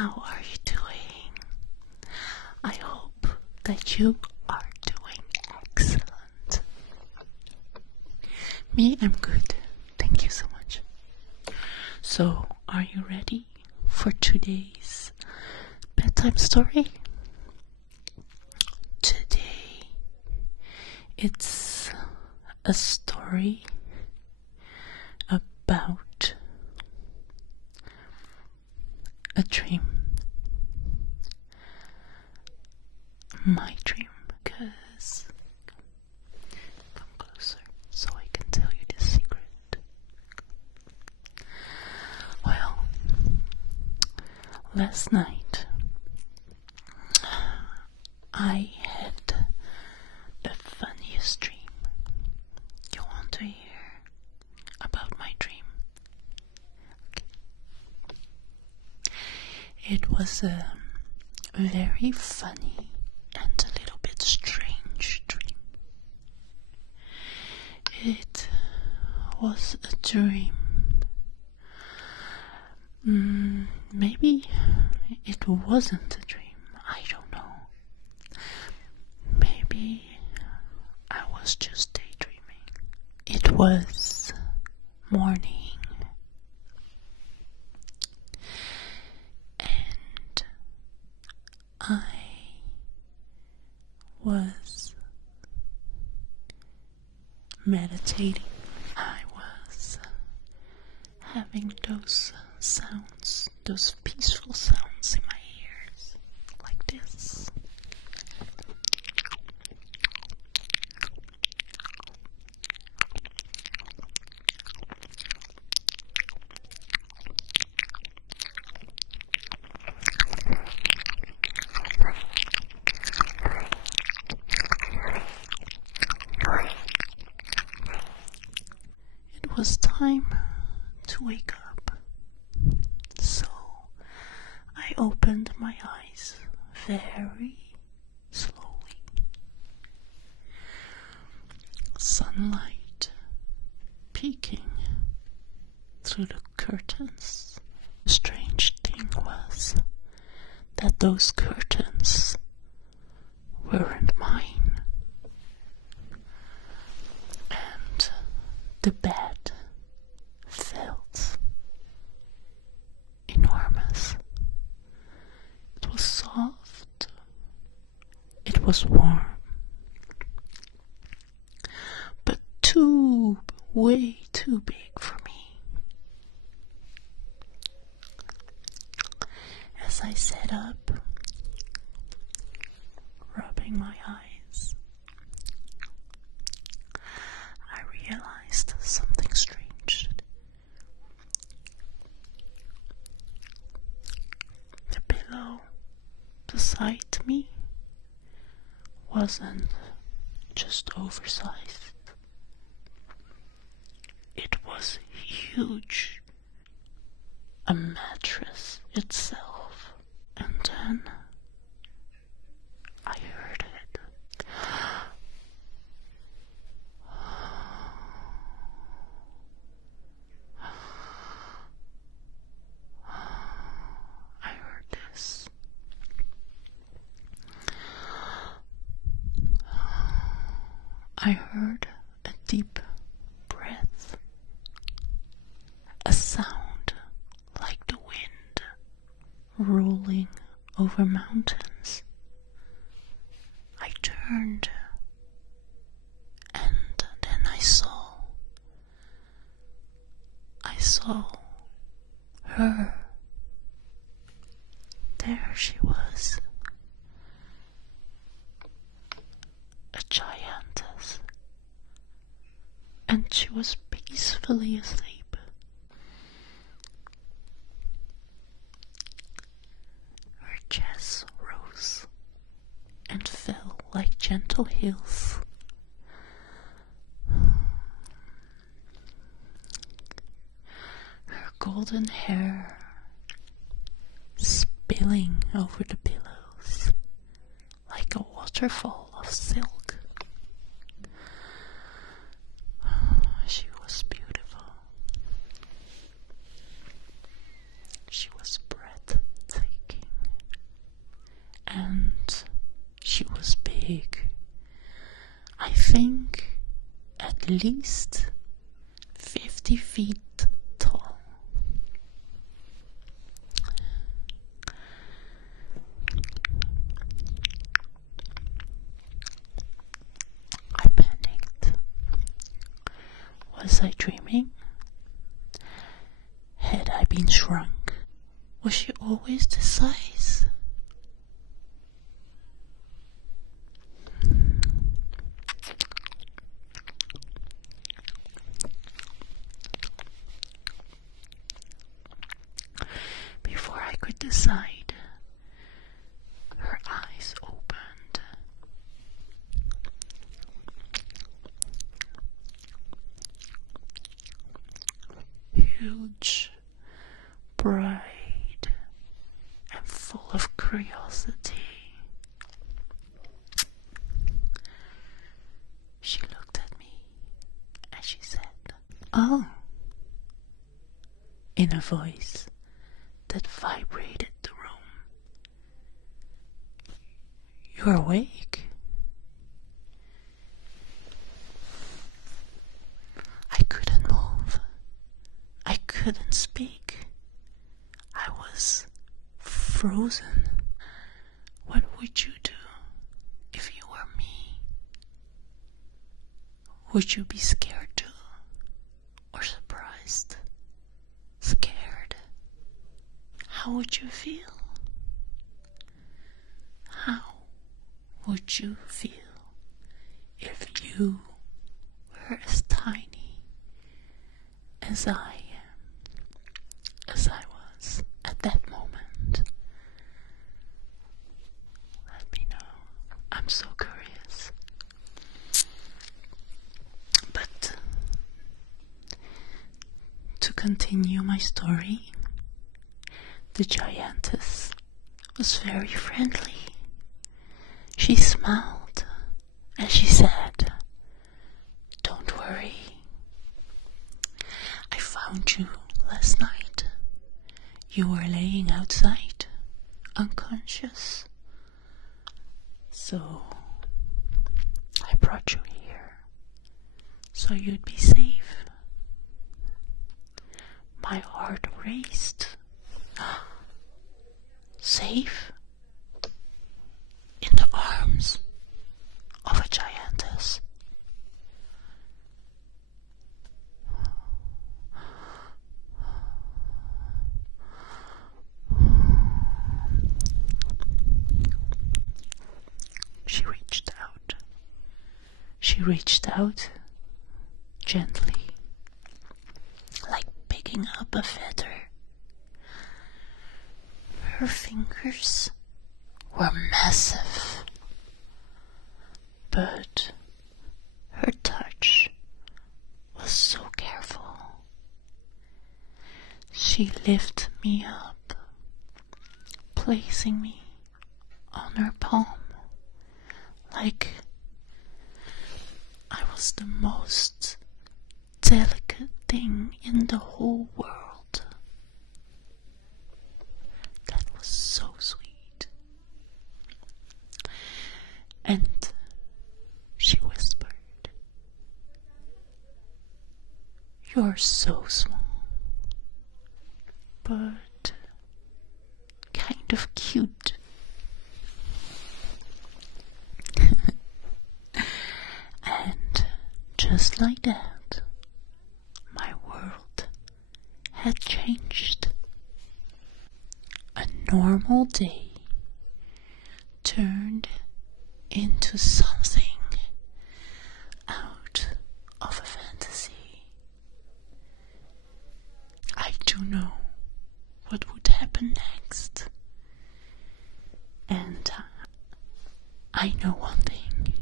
How are you doing? I hope that you are doing excellent. Me, I'm good. Thank you so much. So, are you ready for today's bedtime story? Today, it's a story about a dream. My dream, because come closer so I can tell you the secret. Well, last night I had the funniest dream. You want to hear about my dream? Okay. It was a very funny and a little bit strange dream. It was a dream. Maybe it wasn't a dream. I don't know. Maybe I was just daydreaming. It was morning, and I was meditating. I was having those sounds, those peaceful sounds in my ears, like this. It was time to wake up, so I opened my eyes very slowly. Sunlight peeking through the curtains. The strange thing was that those curtains weren't mine, and the bed felt enormous. It was soft, it was warm, but way too big for me. As I sat up, rubbing my eyes, I realized something strange. The pillow beside me wasn't just oversized. It was huge. A mattress itself. And then I heard it. I heard this. I heard a deep breath, a sound like the wind rolling over mountains. I turned, and then I saw her. There she was, a giantess, and she was peacefully asleep. Her chest rose and fell like gentle hills. Her golden hair spilling over the pillows like a waterfall of silk. She was beautiful. She was breathtaking. least 50 feet tall. I panicked. Was I dreaming? Had I been shrunk? Was she always this size? Before I could decide, her eyes opened. Huge, bright, and full of curiosity. She looked at me and she said, "Oh," in a voice that vibrated the room. "You're awake?" I couldn't move. I couldn't speak. I was frozen. What would you do if you were me? Would you be scared too? Or surprised? Scared? How would you feel? How would you feel if you were as tiny as I am, as I was at that moment? Let me know. I'm so curious. But to continue my story, the giantess was very friendly. She smiled and she said, "Don't worry. I found you last night. You were laying outside, unconscious. So I brought you here so you'd be safe." My heart raced. Safe? In the arms of a giantess? She reached out. She reached out gently, like picking up a feather. Her fingers were massive, but her touch was so careful. She lifted me up, placing me on her palm, like I was the most delicate thing in the whole world. That was so sweet. And she whispered, "You're so small, but kind of cute." And just like that, my world had changed. A normal day turned into something out of a fantasy. I do know what would happen next. And I know one thing.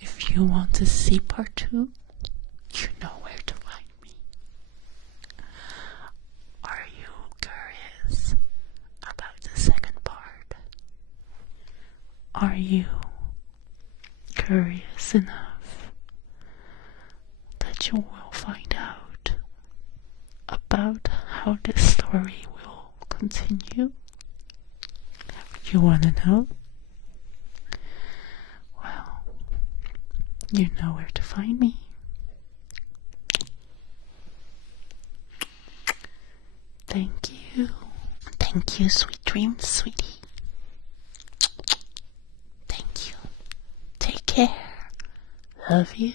If you want to see part 2, you know where to find me. Are you curious about the second part? Are you curious enough that you will find out about how this story will continue? You want to know? Well, you know where to find me. Thank you. Thank you, sweet dreams, sweetie. Thank you. Take care. Love you.